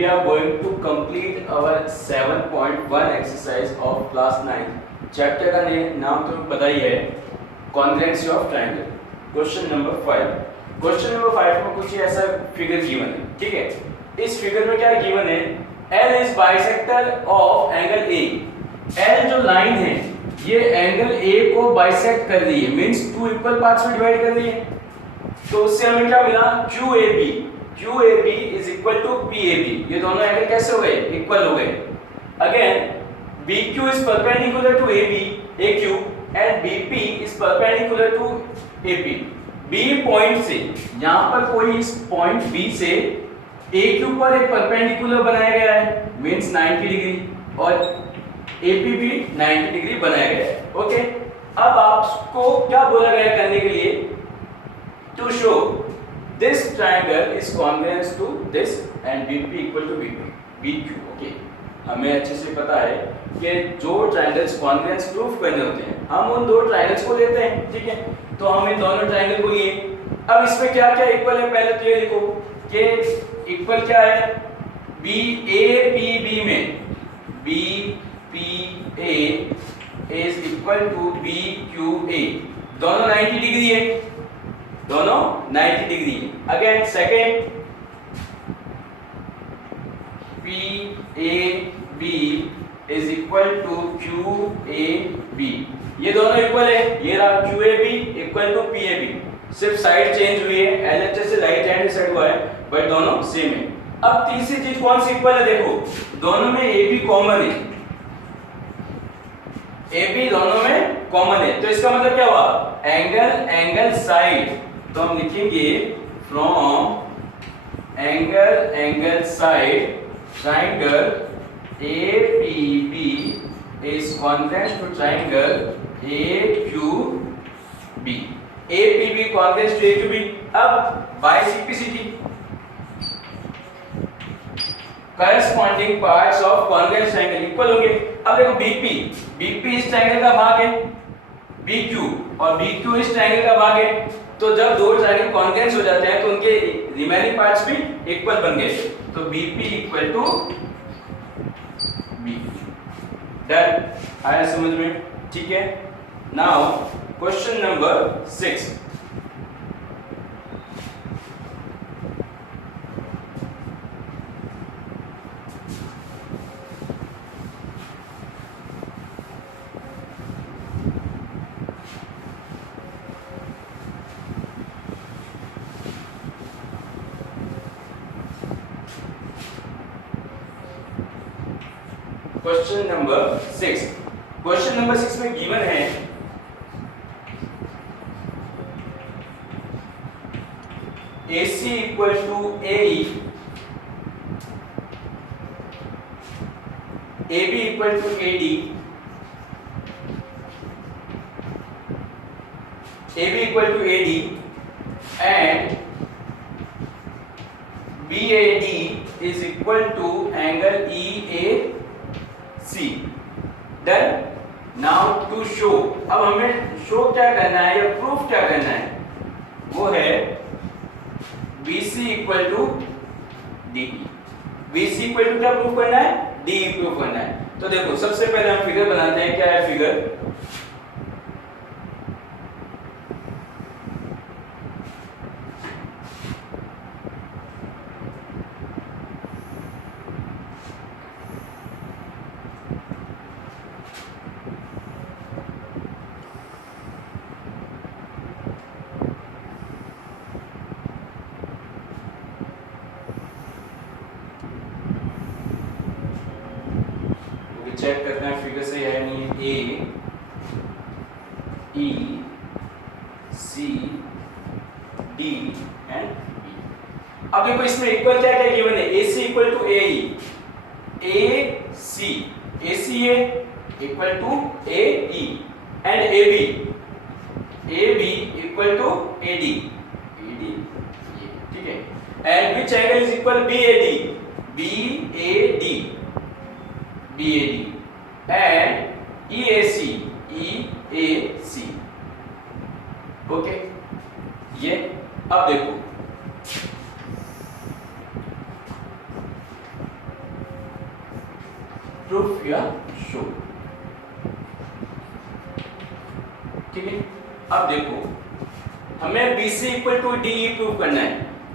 we are going to complete our 7.1 exercise of class 9. Chapter का नाम तो पता ही है, congruency of triangle. Question number 5. Question number 5 में कुछ ऐसा फिगर गिवन है, ठीक है. इस फिगर में क्या गिवन है? L is bisector of angle A. L जो लाइन है ये एंगल A को बाइसेक्ट कर रही है, मींस टू इक्वल पार्ट्स में डिवाइड कर रही है. तो उससे हमें क्या मिला? QAB is equal to PAB. ये दोनों एंगल कैसे हो गए? इक्वल हो गए. Again BQ is perpendicular to AQ and BP is perpendicular to AP. B point से, यहां पर कोई इस पॉइंट B से AQ पर एक परपेंडिकुलर बनाया गया है, मींस 90 डिग्री, और AP भी 90 डिग्री बनाया गया है. ओके, अब आपको क्या बोला गया करने के लिए? To show this triangle is congruent to this and BP equal to BQ. Okay, हमें अच्छे से पता है कि जो ट्रायंगल्स कॉन्ग्रुएंस प्रूफ करने होते हैं, हम उन दो ट्रायंगल्स को लेते हैं, ठीक है. तो हम इन दोनों ट्रायंगल को लिए. अब इसमें क्या क्या इक्वल है, पहले तो ये लिखो कि इक्वल क्या है. BAPB में BPA is equal to BQA. दोनों 90 डिग्री है, दोनों 90 degree. Again second PAB is equal to QAB. ये दोनों इक्वल है. ये रहा QAB इक्वल टू PAB. सिर्फ साइड चेंज हुई है, LHS से राइट हैंड साइड हुआ है, बट दोनों सेम है. अब तीसरी चीज कौन सी इक्वल है? देखो, दोनों में AB कॉमन है. AB दोनों में कॉमन है, तो इसका मतलब क्या हुआ? Angle side. तो हम लिखेंगे from angle side triangle APB is congruent to triangle AQB. APB congruent to AQB. अब बाइसेक्टिसिटी, corresponding parts of congruent triangle equal होंगे. अब देखो BP इस ट्रायंगल का भाग है, BQ और BQ इस ट्रायंगल का भाग है. तो जब दो ट्रायंगल कॉन्ग्रुएंट हो जाते हैं तो उनके रिमेनिंग पार्ट्स भी इक्वल बन गए. तो BP equal to BP. Done? आया समझ में? ठीक है. Now question number 6. Question number 6. Question number 6 में गिवन है AC equal to AE, AB equal to AD, AB equal to AD and BAD is equal to angle EAC. Done? Now to show. अब हमें show क्या करना है या proof क्या करना है? वो है BC equal to DE. BC equal to क्या प्रूफ करना है? DE प्रूफ करना है. तो देखो, सबसे पहले हम फिगर बनाते हैं. क्या है फिगर? चेक करना है फिगर से है नहीं. AEC D and B. अब देखो इसमें इक्वल क्या क्या गिवन है? AC equal to AE, AC है equal to AE and AB equal to AD. ठीक है. And which angle is equal? BAD and EAC. Okay. ये अब देखो प्रूफ या शो। ठीक है, अब देखो हमें BC equal to DE prove करना है।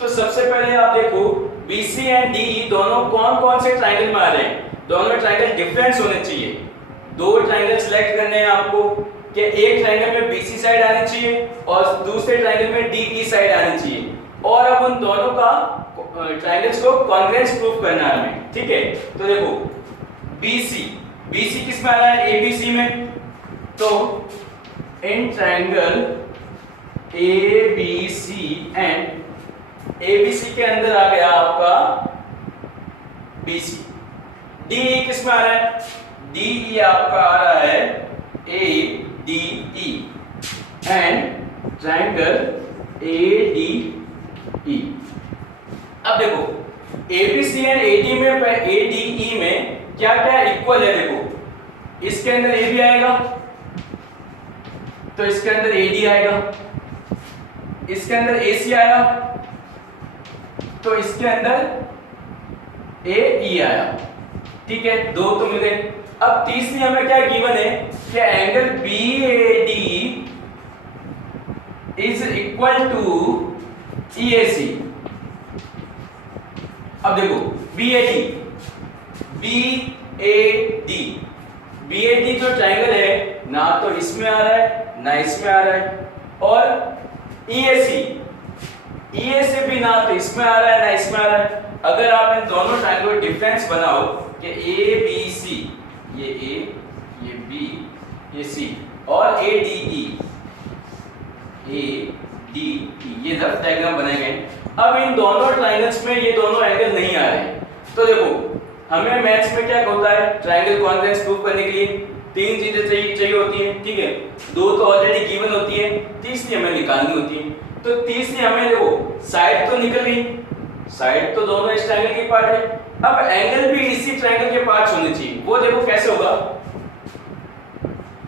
तो सबसे पहले आप देखो BC एंड DE दोनों कौन कौन से ट्रायंगल में आ रहे हैं। दोनों में ट्रायंगल डिफरेंस होने चाहिए। दो ट्रायंगल सिलेक्ट करने हैं आपको कि एक ट्रायंगल में BC साइड आनी चाहिए और दूसरे ट्रायंगल में DE साइड आनी चाहिए, और अब उन दोनों का ट्रायंगल्स को कॉन्ग्रुएंस प्रूफ करना है हमें। ठीक है, तो देखो BC किस में आ रहा है, ABC में। तो in triangle ABC and ABC के अंदर आ गया आपका BC। DE किस में आ रहा है, DE आपका आ रहा है ADE एंड ट्रायंगल ADE। अब देखो ABC एंड ADE में क्या क्या इक्वल है। देखो इसके अंदर AB आएगा तो इसके अंदर AD आएगा, इसके अंदर AC आया तो इसके अंदर AE आया। ठीक है, दो तो मिले। अब तीसरी हमें क्या गिवन है कि angle BAD is equal to EAC। अब देखो BAD जो ट्रायंगल है ना तो इसमें आ रहा है ना इसमें आ रहा है, और EAC भी ना तो इसमें आ रहा है ना इसमें आ रहा है। अगर आप इन दोनों ट्रायंगल का डिफरेंस बनाओ कि ABC ये A ये B ये C और ADE ये रफ डायग्राम बनाए गए। अब इन दोनों ट्रायंगल्स में ये दोनों एंगल नहीं आ रहे। तो देखो हमें मैथ्स में क्या होता है, ट्रायंगल कॉन्ग्रुएंस प्रूव करने के लिए तीन चीजें चाहिए होती हैं। ठीक है, दो तो ऑलरेडी गिवन होती है, तीसरी हमें निकालनी होती है। तो तीसरी हमें देखो साइड तो निकल गई, साइड तो दोनों इस ट्रायंगल के पार्ट है। अब एंगल भी इसी ट्रायंगल के पार्ट्स होने चाहिए। वो देखो कैसे होगा,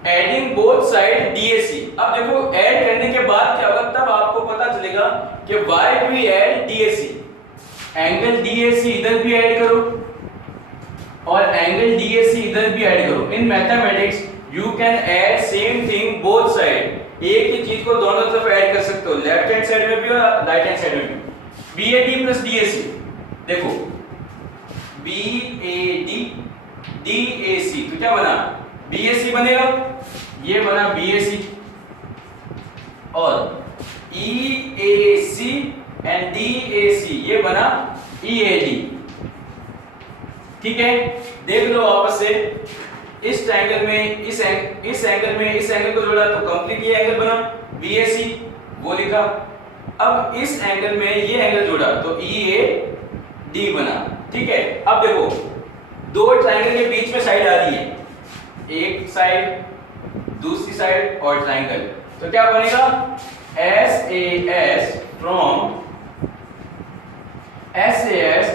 एडिंग बोथ साइड DAC। अब देखो ऐड करने के बाद क्या होगा, तब आपको पता चलेगा कि why we add DAC। Angle DAC इधर भी ऐड करो और एंगल DAC इधर भी ऐड करो। In mathematics you can add same thing both side. एक ही चीज को दोनों तरफ ऐड कर सकते हो, लेफ्ट हैंड साइड में भी और राइट हैंड साइड में भी। BAD प्लस DAC, देखो BAD DAC तो क्या बना, BAC बनेगा, ये बना BAC, और EAC एंड DAC ये बना EAD। ठीक है, देख लो वापस से, इस ट्रायंगल में इस एंगल में इस एंगल को जोड़ा तो कंप्लीट ये एंगल बना BAC, वो लिखा। अब इस एंगल में ये एंगल जोड़ा तो EAD बना। ठीक है, अब देखो दो ट्रायंगल के बीच में साइड आ रही है, एक साइड दूसरी साइड और ट्रायंगल, तो क्या बनेगा SAS from SAS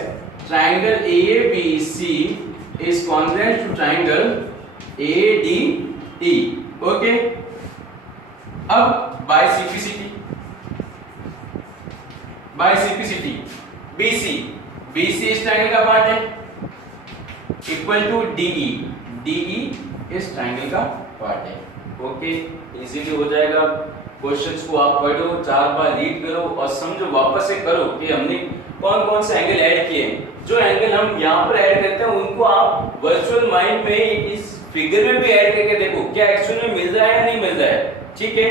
triangle ABC is congruent to triangle ADE. Okay, अब by simplicity BC इस ट्रायंगल का पार्ट है, इक्वल टू DE इस ट्रायंगल का पार्ट है। ओके, इजीली हो जाएगा। क्वेश्चंस को आप पढ़ो, 4 बार रीड करो और समझो, वापस से करो कि हमने कौन कौन से एंगल ऐड किए हैं। जो एंगल हम यहाँ पर ऐड करते हैं उनको आप वर्चुअल माइंड में इस फिगर में भी ऐड करके देखो क्या एक्चुअल में मिल रहा है या नहीं मिल रहा है। ठीक है,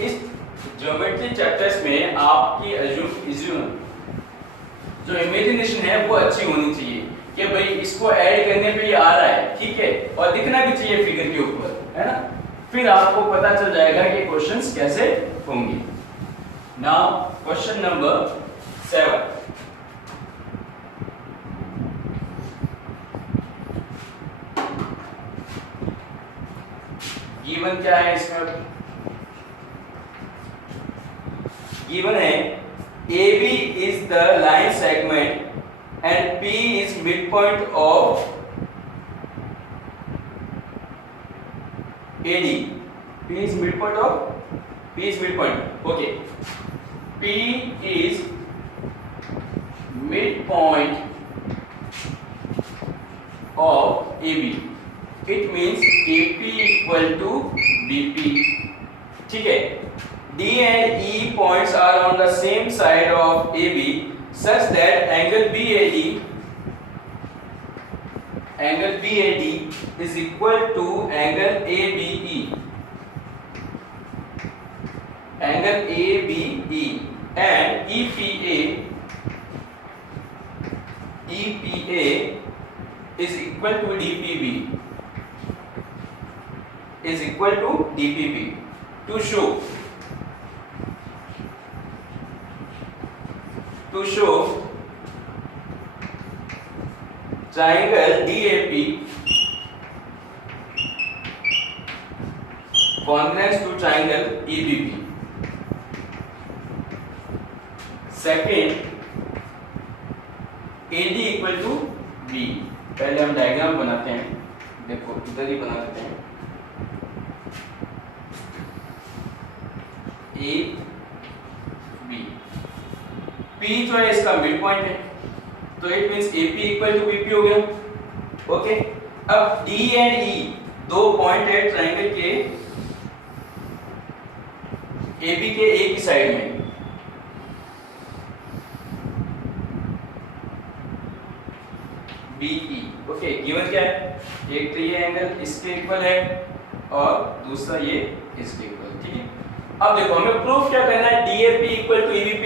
इस ज्योमेट्री चैप्टर्स में आपकी जो इमेजिनेशन है वो अच्छी होनी चाहिए कि भाई इसको ऐड करने पे ये आ रहा है। ठीक है, और दिखना भी चाहिए फिगर के ऊपर, है ना, फिर आपको पता चल जाएगा कि क्वेश्चंस कैसे होंगे। नाउ क्वेश्चन नंबर 7, गिवन क्या है इसमें, गिवन है AB is the line segment and P is midpoint of AD. P is midpoint. Okay. P is midpoint of AB. It means AP equal to BP. ठीक है, D and E points are on the same side of AB such that angle BAD is equal to angle ABE. Angle ABE and EPA is equal to DPB. Is equal to DPB. To show triangle DAP congruent to triangle EBP. Second, AD equal to B. पहले हम diagram बनाते हैं, देखो इधर ही बना देते हैं. A B, P जो है इसका मिड पॉइंट है, तो it means AP equal to BP हो गया. ओके, अब D एंड E दो पॉइंट है ट्रायंगल के AB के एक ही साइड में. BE. ओके, गिवन क्या है? एक तो ये एंगल इसके इक्वल है और दूसरा ये इसके इक्वल. ठीक है, अब देखो हमें प्रूफ क्या करना है? DAP equal to EBP.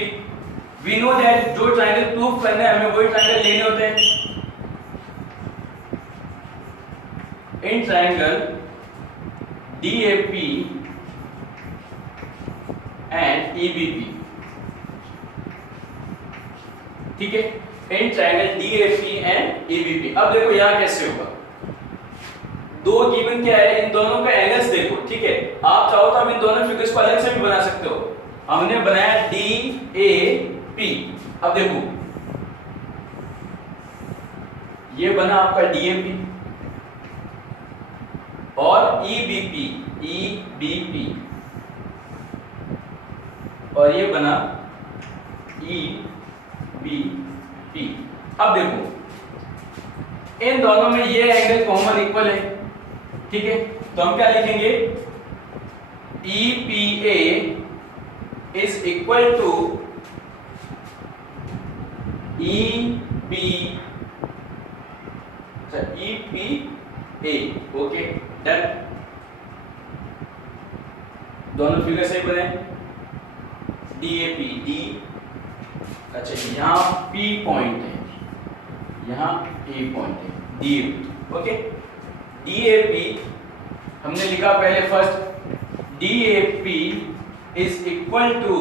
We know that जो ट्रायंगल प्रूफ करना है हमें वही ट्रायंगल लेने होते हैं. In triangle DAP and EBP. ठीक है, in triangle DAP and EBP. अब देखो यहाँ कैसे होगा, दो गिवन क्या है, इन दोनों का एंगल्स देखो. ठीक है, आप चाहो तो आप इन दोनों फिगर्स को अलग से भी बना सकते हो. हमने बनाया DAP. अब देखो ये बना आपका DAP और EBP और ये बना EBP. अब देखो इन दोनों में ये एंगल कॉमन इक्वल है. ठीक है, तो हम क्या लिखेंगे? EPA is equal to EPA. Okay, done. दोनों फिगर सही बने. DAP D. अच्छा, यहाँ P पॉइंट है, यहाँ A पॉइंट है, DAP. ओके, DAP हमने लिखा पहले first. DAP is equal to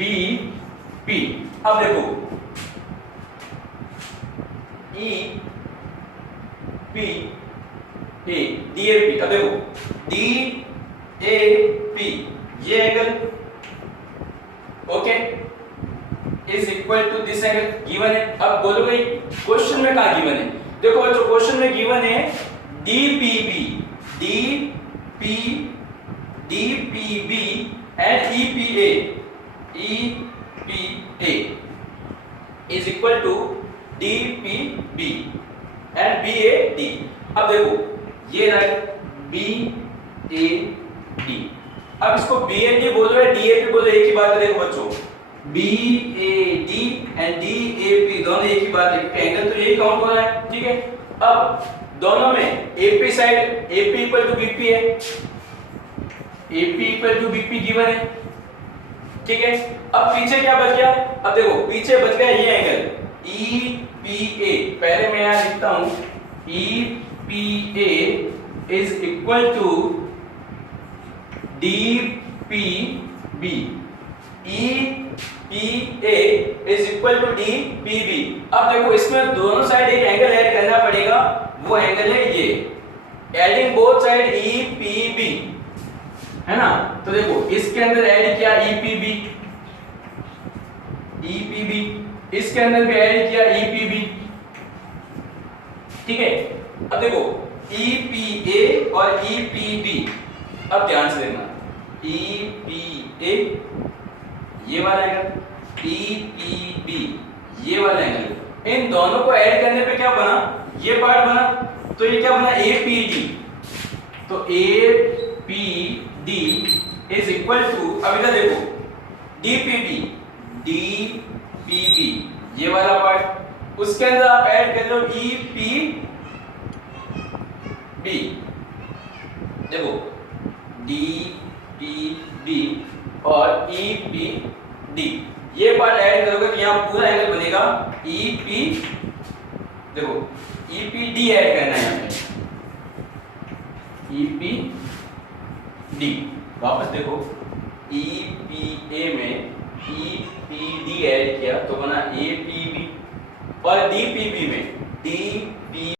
EBP. अब देखो EPA DAP. अब देखो DAP ये angle okay is equal to this angle given है. अब बोलोगे क्वेश्चन में कहां गिवन है? देखो बच्चों, क्वेश्चन में गिवन है DPB and EPA is equal to DPB and BAD. अब देखो ये रहा BAD. अब इसको BAD बोलो या DAP बोलो, एक ही बात है. देखो बच्चों, BAD एंड DAP दोनों एक ही बात है, एंगल तो यही काउंट हो रहा है. ठीक है, अब दोनों में AP side AP equal to BP है, AP equal to BP given है. ठीक है, अब पीछे क्या बच गया? अब देखो पीछे बच गया ये एंगल EPA. पहले मैं यहां लिखता हूं EPA is equal to DPB. EPA is equal to DPB. अब देखो इसमें दोनों साइड एक एंगल ऐड करना पड़ेगा, वो एंगल है ये. एडिंग बोथ साइड EPB है ना. तो देखो इसके अंदर ऐड किया EPB, इसके अंदर भी ऐड किया EPB. ठीक है, अब देखो EPA और EPB. अब ध्यान से देखना, EPA ये वाला एंगल DPB, ये वाला एंगल, इन दोनों को ऐड करने पे क्या बना, ये पार्ट बना, तो ये क्या बना APD। तो APD इज इक्वल टू, अब इधर देखो DPB, ये वाला पार्ट, उसके अंदर आप ऐड कर लो EPB, देखो DPB और EPD, ये पार्ट ऐड करोगे तो यहाँ पूरा एंगल बनेगा EP, देखो EPD ऐड करना है यहाँ पे, EPD, वापस देखो EPA में EPD ऐड किया तो बना APB, और DPB में DP